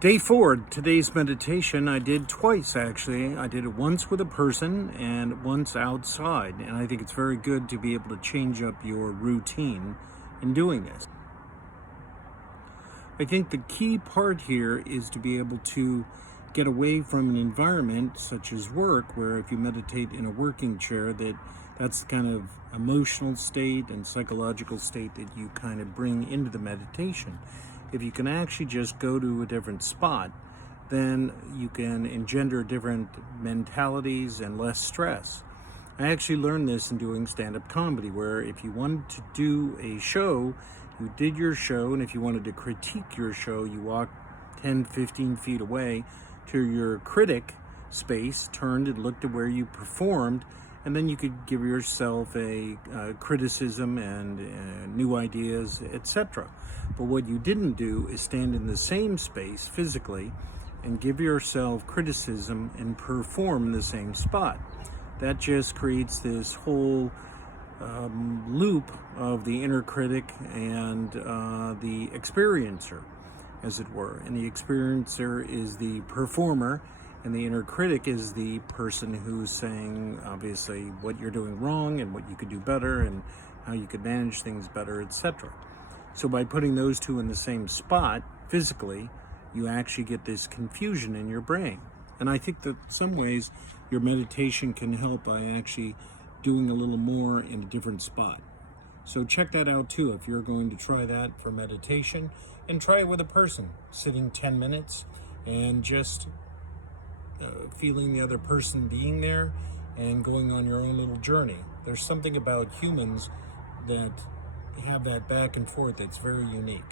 Day 4, today's meditation, I did twice actually. I did it once with a person and once outside. And I think it's very good to be able to change up your routine in doing this. I think the key part here is to be able to get away from an environment such as work, where if you meditate in a working chair, that's the kind of emotional state and psychological state that you kind of bring into the meditation. If you can actually just go to a different spot, then you can engender different mentalities and less stress. I actually learned this in doing stand-up comedy, where if you wanted to do a show, you did your show, and if you wanted to critique your show, you walked 10, 15 feet away to your critic space, turned and looked at where you performed, and then you could give yourself a criticism and new ideas, etc. But what you didn't do is stand in the same space physically and give yourself criticism and perform in the same spot. That just creates this whole loop of the inner critic and the experiencer, as it were. And the experiencer is the performer, and the inner critic is the person who's saying, obviously, what you're doing wrong and what you could do better and how you could manage things better, etc. So by putting those two in the same spot physically, you actually get this confusion in your brain. And I think that in some ways your meditation can help by actually doing a little more in a different spot. So check that out too if you're going to try that for meditation, and try it with a person, sitting 10 minutes and just feeling the other person being there and going on your own little journey. There's something about humans that have that back and forth that's very unique.